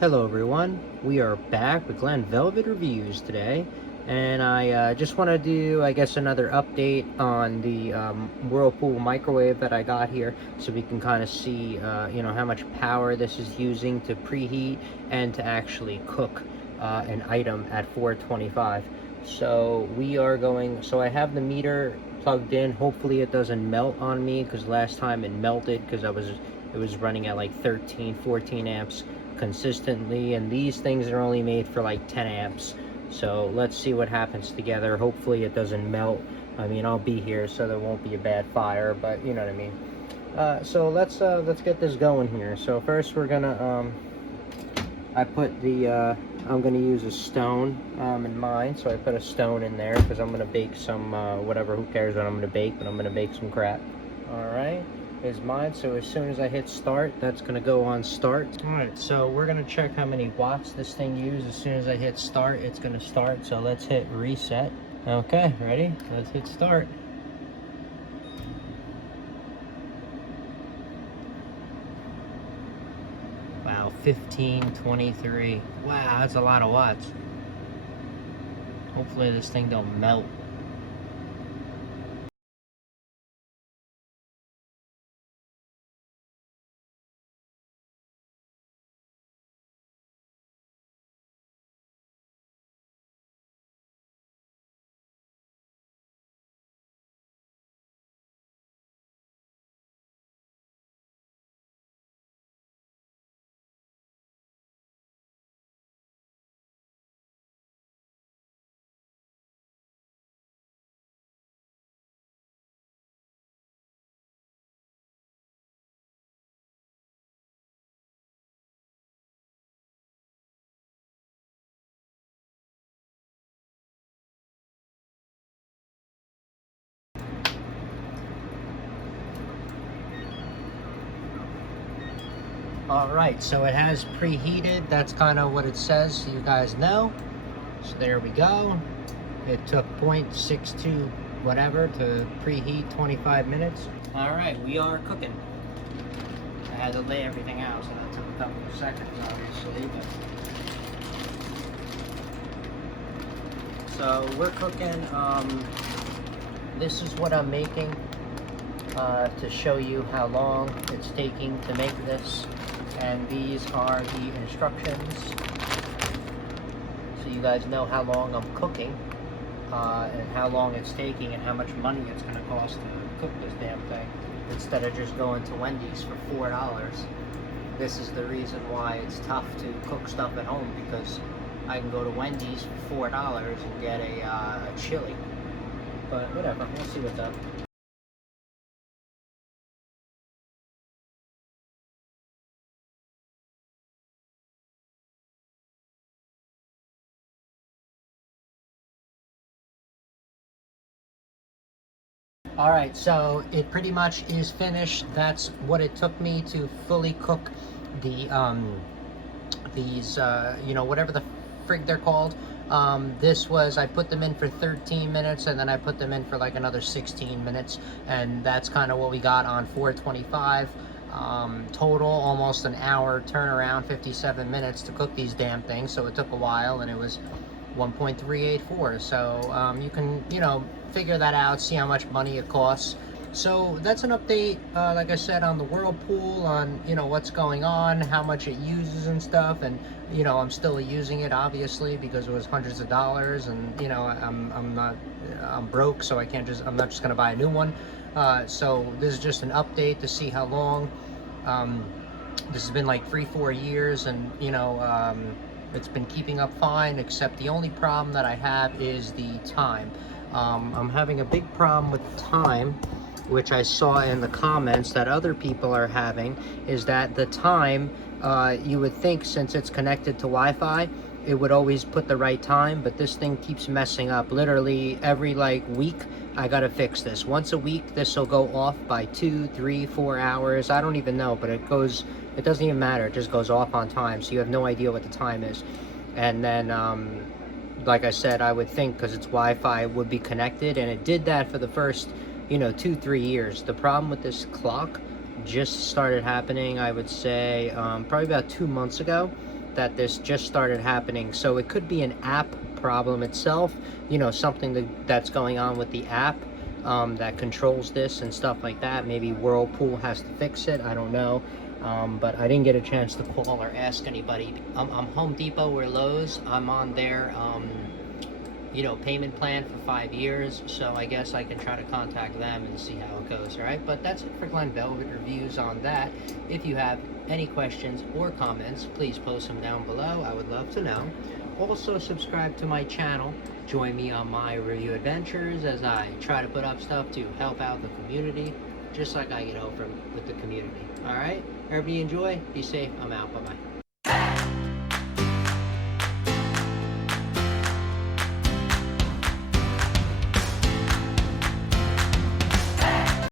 Hello everyone, we are back with Glen Velvet Reviews today, and I just want to do, I guess, another update on the Whirlpool microwave that I got here, so we can kind of see, how much power this is using to preheat and to actually cook an item at 425. So I have the meter plugged in. Hopefully it doesn't melt on me, because last time it melted because it was running at like 13-14 amps consistently, and these things are only made for like 10 amps. So let's see what happens together. Hopefully it doesn't melt. I mean, I'll be here, so there won't be a bad fire, but you know what I mean. So let's get this going here. So first we're gonna I'm gonna use a stone in mine, so I put a stone in there because I'm gonna bake some whatever, who cares what I'm gonna bake, but I'm gonna bake some crap. All right, is mine. So as soon as I hit start, that's gonna go on start. All right, so we're gonna check how many watts this thing used. As soon as I hit start, it's gonna start. So let's hit reset. Okay, ready? Let's hit start. Wow, 1523. Wow, that's a lot of watts. Hopefully this thing don't melt. All right, so it has preheated. That's kind of what it says, so you guys know. So there we go. It took 0.62 whatever to preheat 25 minutes. All right, we are cooking. I had to lay everything out, so that took a couple of seconds, obviously. But... So we're cooking. This is what I'm making to show you how long it's taking to make this. And these are the instructions, so you guys know how long I'm cooking, and how long it's taking, and how much money it's going to cost to cook this damn thing, instead of just going to Wendy's for $4. This is the reason why it's tough to cook stuff at home, because I can go to Wendy's for $4 and get a chili. But whatever, we'll see what's up. All right, so it pretty much is finished. That's what it took me to fully cook the these whatever the frig they're called. I put them in for 13 minutes, and then I put them in for like another 16 minutes, and that's kind of what we got on 425. Total almost an hour turnaround, 57 minutes to cook these damn things. So it took a while, and it was 1.384. So you can figure that out, see how much money it costs. So that's an update, like I said, on the Whirlpool, on what's going on, how much it uses and stuff. And I'm still using it, obviously, because it was hundreds of dollars, and I'm broke, so I'm not just gonna buy a new one. So this is just an update to see how long. This has been like 3-4 years, and it's been keeping up fine, except the only problem that I have is the time. I'm having a big problem with time, which I saw in the comments that other people are having, is that the time, you would think, since it's connected to Wi-Fi, it would always put the right time, but this thing keeps messing up. Literally every week I gotta fix this. Once a week this will go off by 2, 3, 4 hours. I don't even know, but it doesn't even matter. It just goes off on time, so you have no idea what the time is. And then like I said, I would think, because it's Wi-Fi, would be connected, and it did that for the first 2-3 years. The problem with this clock just started happening, I would say, probably about 2 months ago. that this just started happening. So it could be an app problem itself, you know, something that's going on with the app that controls this and stuff like that. Maybe Whirlpool has to fix it, I don't know. But I didn't get a chance to call or ask anybody. I'm Home Depot or Lowe's. I'm on their you know, payment plan for 5 years, so I guess I can try to contact them and see how it goes. All right, but that's it for Glen Velvet reviews on that. If you have any questions or comments, please post them down below. I would love to know. Also, subscribe to my channel. Join me on my review adventures as I try to put up stuff to help out the community, just like I get over with the community. All right, everybody enjoy, be safe, I'm out, bye-bye.